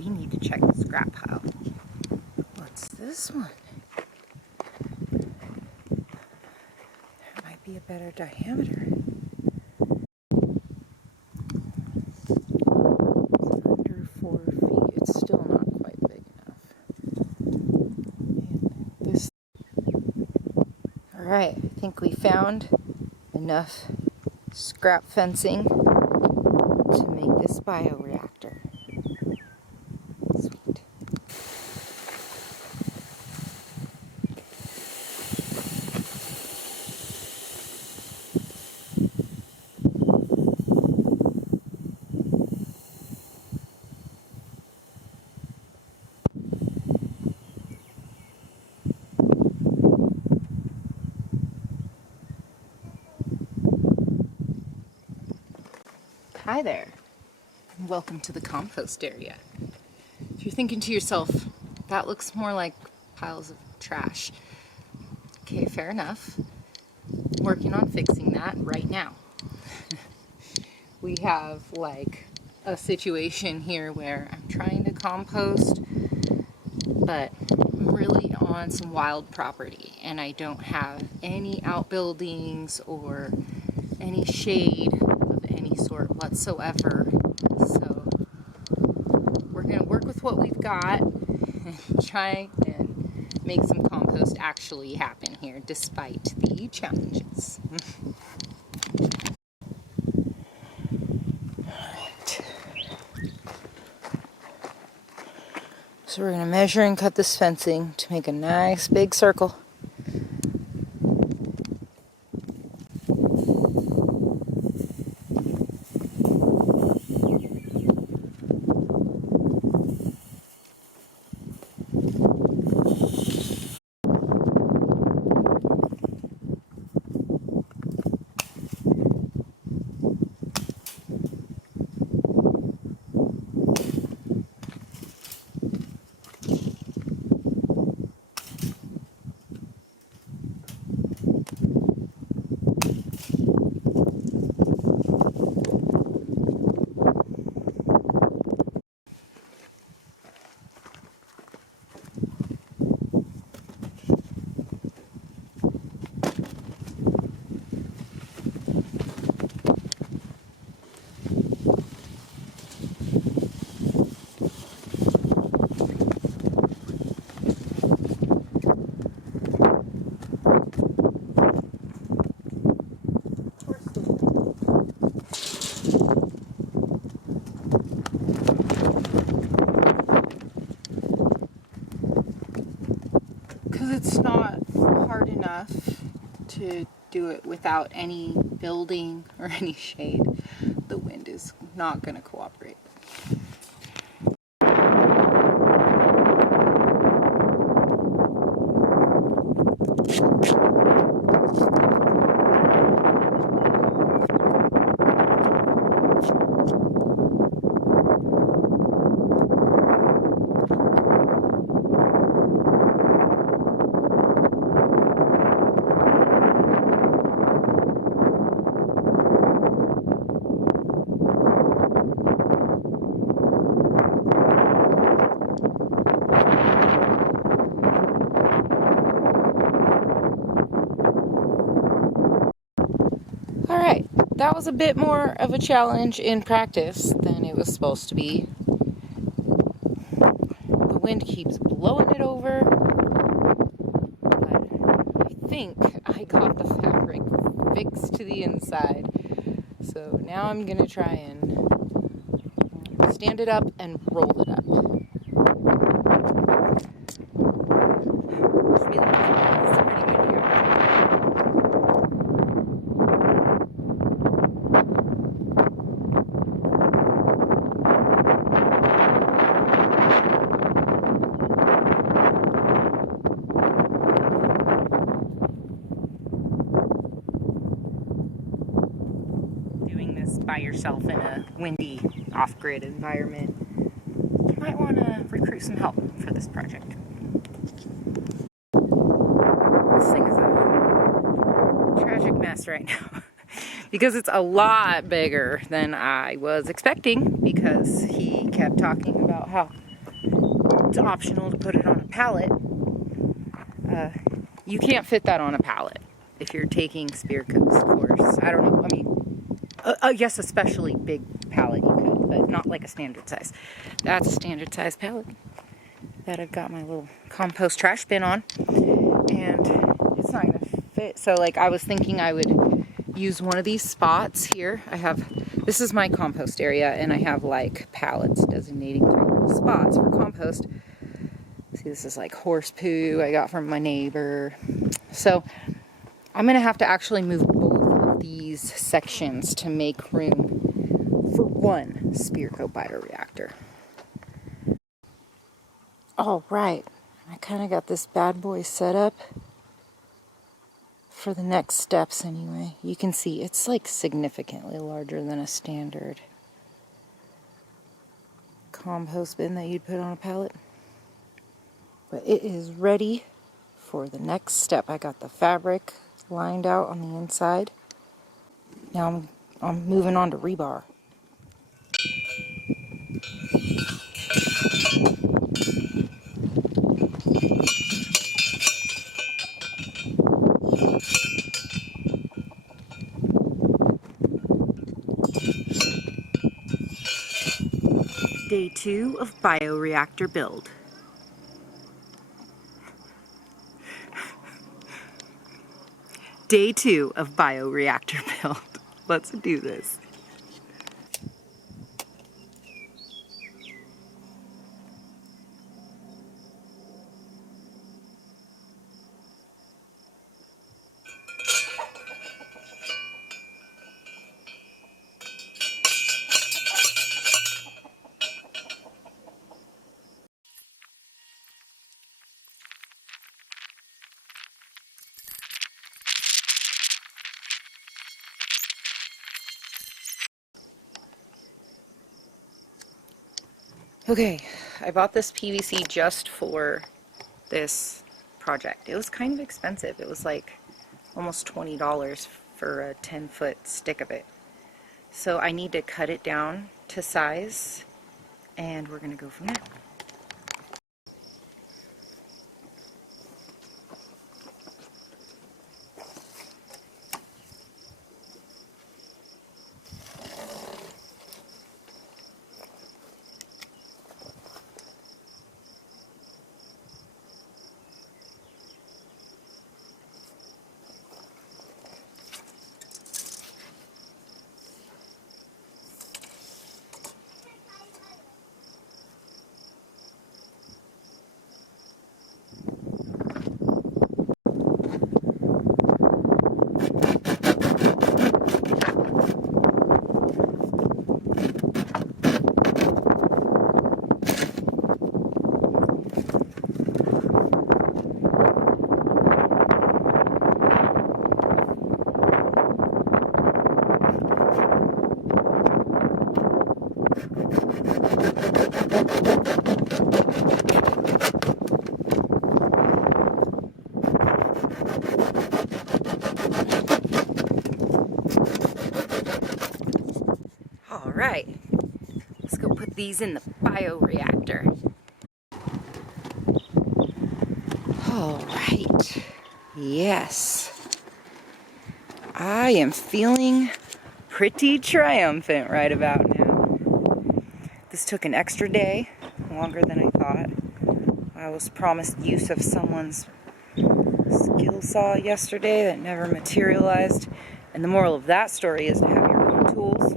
we need to check the scrap pile. What's this one? There might be a better diameter. It's under 4 feet. It's still not quite big enough. And this. Alright, I think we found enough scrap fencing to make this bioreactor. Sweet. Hi there, and welcome to the compost area. If you're thinking to yourself, that looks more like piles of trash. Okay, fair enough. Working on fixing that right now. We have like a situation here where I'm trying to compost, but I'm really on some wild property and I don't have any outbuildings or any shade of any sort whatsoever. So we're going to work with what we've got and try and make some compost actually happen here despite the challenges. Alright. So we're going to measure and cut this fencing to make a nice big circle. It's not hard enough to do it without any building or any shade. The wind is not going to cooperate. Alright, that was a bit more of a challenge in practice than it was supposed to be. The wind keeps blowing it over, but I think I got the fabric fixed to the inside. So now I'm going to try and stand it up and roll it up. It's really pretty good here. By yourself in a windy, off-grid environment, you might want to recruit some help for this project. This thing is a tragic mess right now because it's a lot bigger than I was expecting, because he kept talking about how it's optional to put it on a pallet. You can't fit that on a pallet if you're taking Spirko's course. I don't know, I mean, I guess especially big pallet you could, but not like a standard size. That's a standard size pallet that I've got my little compost trash bin on, and it's not gonna fit. So like I was thinking I would use one of these spots here. This is my compost area, and I have like pallets designating spots for compost. See, this is like horse poo I got from my neighbor. So I'm gonna have to actually move both of these sections to make room for one Spirko bioreactor. All right, I kind of got this bad boy set up for the next steps anyway. You can see it's like significantly larger than a standard compost bin that you'd put on a pallet. But it is ready for the next step. I got the fabric lined out on the inside. Now I'm moving on to rebar. Day 2 of bioreactor build. Day 2 of bioreactor build. Let's do this. Okay, I bought this PVC just for this project. It was kind of expensive. It was like almost $20 for a 10-foot stick of it. So I need to cut it down to size, and we're gonna go from there. All right, let's go put these in the bioreactor. All right, yes. I am feeling pretty triumphant right about now. This took an extra day, longer than I thought. I was promised use of someone's skill saw yesterday that never materialized. And the moral of that story is to have your own tools.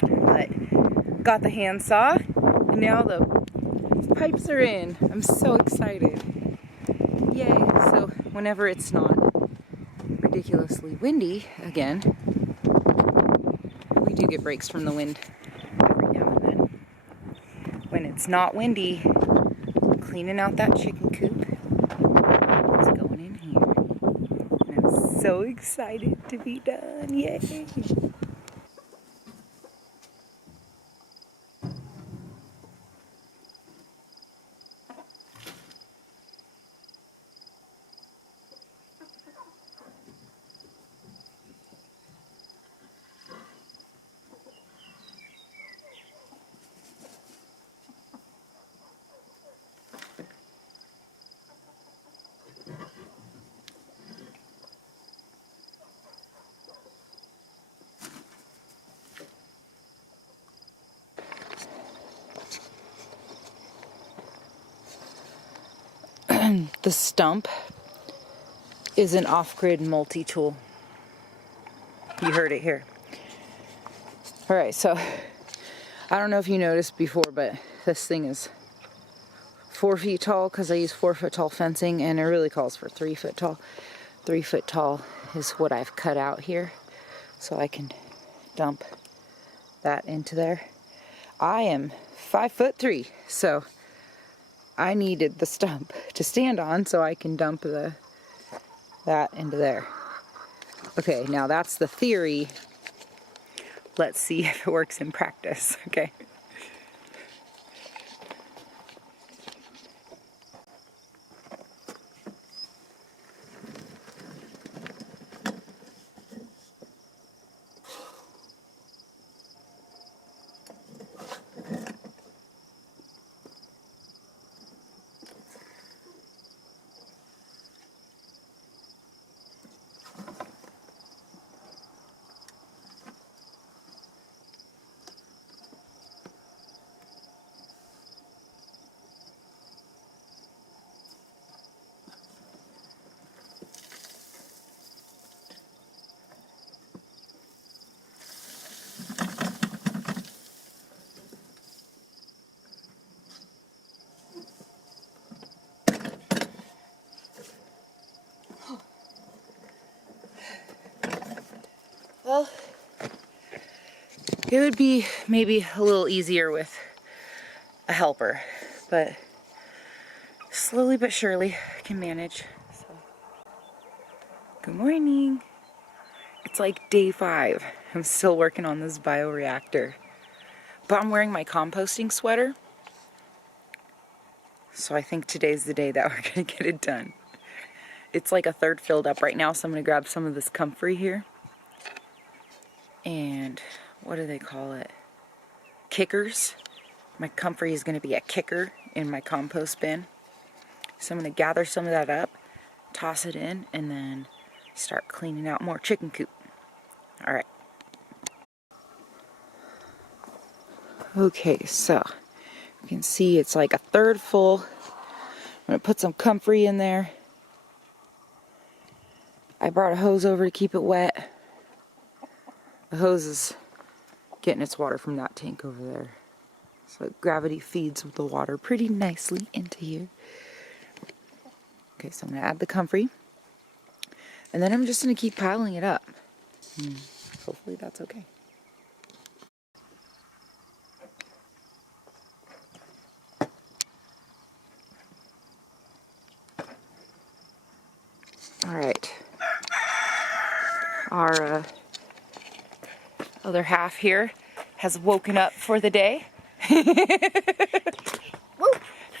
But got the handsaw, and now the pipes are in. I'm so excited. Yay. So whenever it's not ridiculously windy again, we do get breaks from the wind every now and then. When it's not windy, I'm cleaning out that chicken coop. It's going in here. And I'm so excited to be done. Yay. The stump is an off-grid multi-tool. You heard it here. All right, so I don't know if you noticed before, but this thing is 4 feet tall because I use 4 foot tall fencing, and it really calls for 3 foot tall. 3 foot tall is what I've cut out here, so I can dump that into there. I am 5'3", so I needed the stump to stand on so I can dump that into there. Okay, now that's the theory. Let's see if it works in practice, okay? Well, it would be maybe a little easier with a helper, but slowly but surely I can manage. So, good morning. It's like day 5. I'm still working on this bioreactor, but I'm wearing my composting sweater, so I think today's the day that we're gonna get it done. It's like a third filled up right now, so I'm gonna grab some of this comfrey here. And what do they call it? Kickers. My comfrey is going to be a kicker in my compost bin. So I'm going to gather some of that up, toss it in, and then start cleaning out more chicken coop. Alright. Okay, so you can see it's like a third full. I'm going to put some comfrey in there. I brought a hose over to keep it wet. The hose is getting its water from that tank over there. So gravity feeds the water pretty nicely into here. Okay, so I'm going to add the comfrey. And then I'm just going to keep piling it up. Hopefully that's okay. Alright. Our other half here has woken up for the day.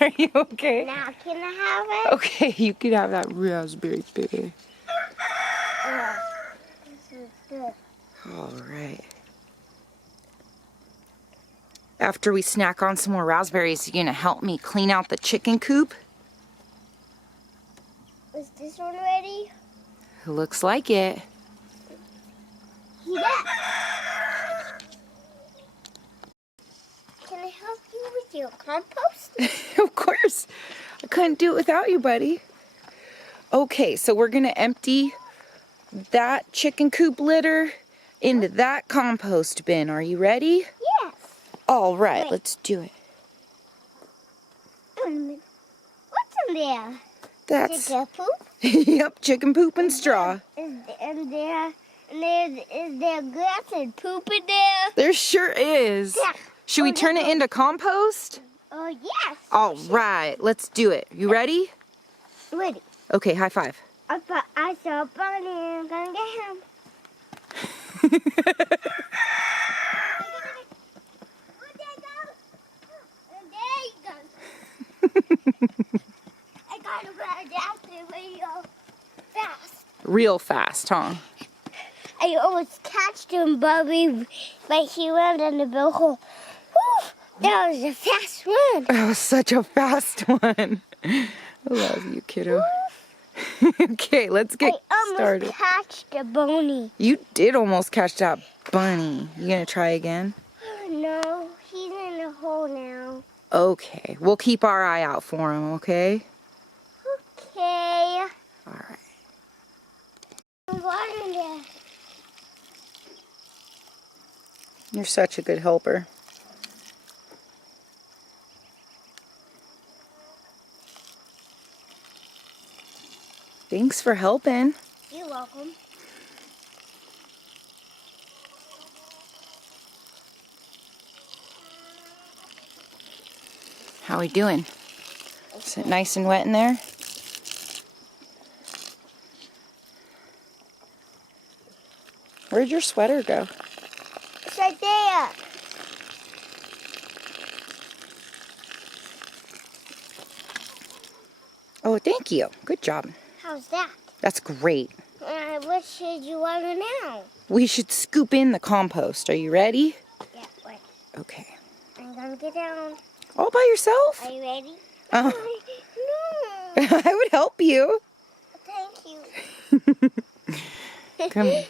Are you okay? Now can I have it? Okay, you can have that raspberry, baby. This is good. Alright. After we snack on some more raspberries, you're gonna help me clean out the chicken coop? Is this one ready? It looks like it. Yeah. Can I help you with your compost? Of course. I couldn't do it without you, buddy. Okay, so we're gonna empty that chicken coop litter into that compost bin. Are you ready? Yes. All right, Wait. let's do it. What's in there? That's Chicken poop? yep, chicken poop and straw. Is there grass and poop in there? There sure is. Yeah. Should we turn it into compost? Oh, yes. All right, let's do it. You ready? Ready. Okay, high five. I saw Bunny. I'm gonna get him. I got him right after real fast. Real fast, huh? I almost catched him, Bubby, but he went in the bill hole. Whew, that was a fast run. That was such a fast one. I love you, kiddo. Okay, let's get started. I almost catched a Boney. You did almost catch that bunny. You gonna try again? No, he's in the hole now. Okay, we'll keep our eye out for him, okay? You're such a good helper. Thanks for helping. You're welcome. How we doing? Is it nice and wet in there? Where'd your sweater go? It's right there. Oh, thank you. Good job. How's that? That's great. What should you want to now? We should scoop in the compost. Are you ready? Yeah, wait. Okay. I'm gonna get down. All by yourself? Are you ready? Uh, No. I would help you. Thank you. Come on.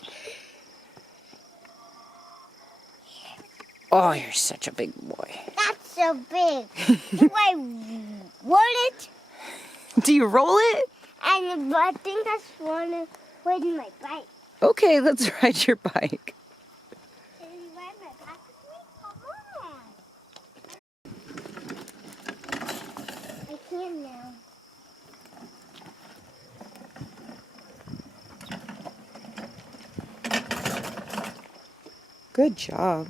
Oh, you're such a big boy. That's so big. Do I roll it? Do you roll it? And I think I just want to ride my bike. Okay, let's ride your bike. Can you ride my bike with me? Come on. I can now. Good job.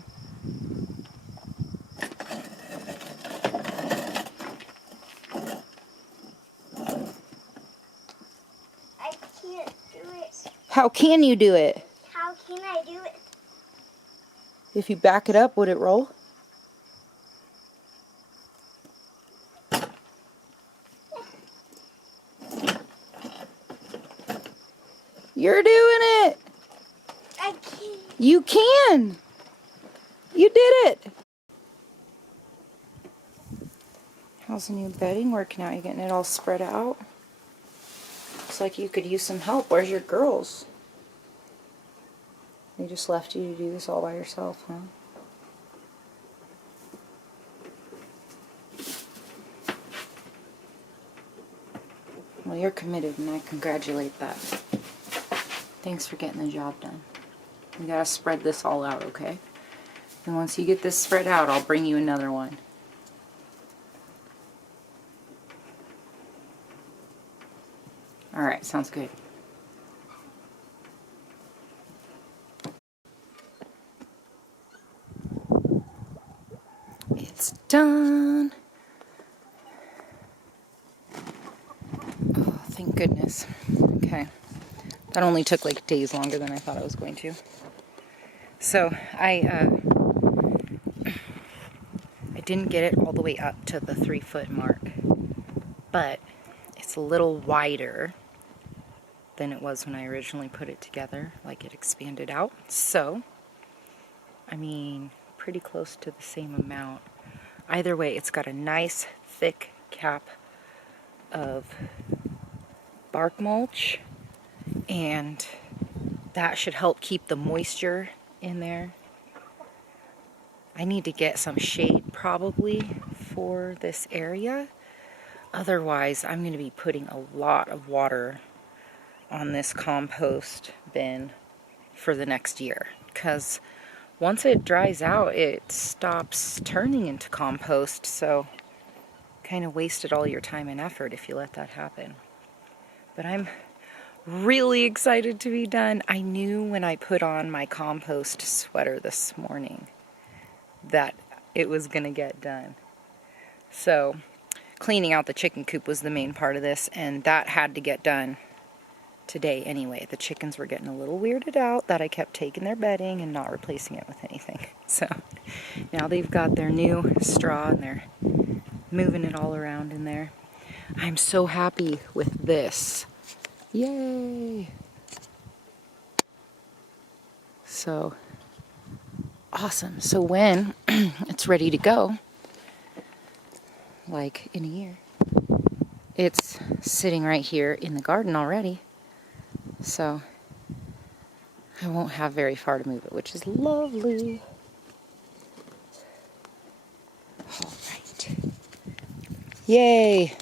I can't do it. How can you do it? How can I do it? If you back it up, would it roll? You're doing it! I can't. You can! You did it! How's the new bedding working out? You getting it all spread out? Looks like you could use some help. Where's your girls? They just left you to do this all by yourself, huh? Well, you're committed, and I congratulate that. Thanks for getting the job done. We gotta spread this all out, okay? And once you get this spread out, I'll bring you another one. Alright, sounds good. It's done. Oh, thank goodness. Okay. That only took like days longer than I thought it was going to. So I didn't get it all the way up to the 3-foot mark, but it's a little wider than it was when I originally put it together. Like, it expanded out. So, I mean, pretty close to the same amount. Either way, it's got a nice thick cap of bark mulch, and that should help keep the moisture in there. I need to get some shade probably for this area. Otherwise, I'm going to be putting a lot of water on this compost bin for the next year, because once it dries out, it stops turning into compost. So kind of wasted all your time and effort if you let that happen. But I'm really excited to be done. I knew when I put on my compost sweater this morning that it was gonna get done. So cleaning out the chicken coop was the main part of this, and that had to get done today anyway. The chickens were getting a little weirded out that I kept taking their bedding and not replacing it with anything. So now they've got their new straw and they're moving it all around in there. I'm so happy with this. Yay! So awesome. So when it's ready to go, like in a year, it's sitting right here in the garden already. So I won't have very far to move it, which is lovely. All right. Yay!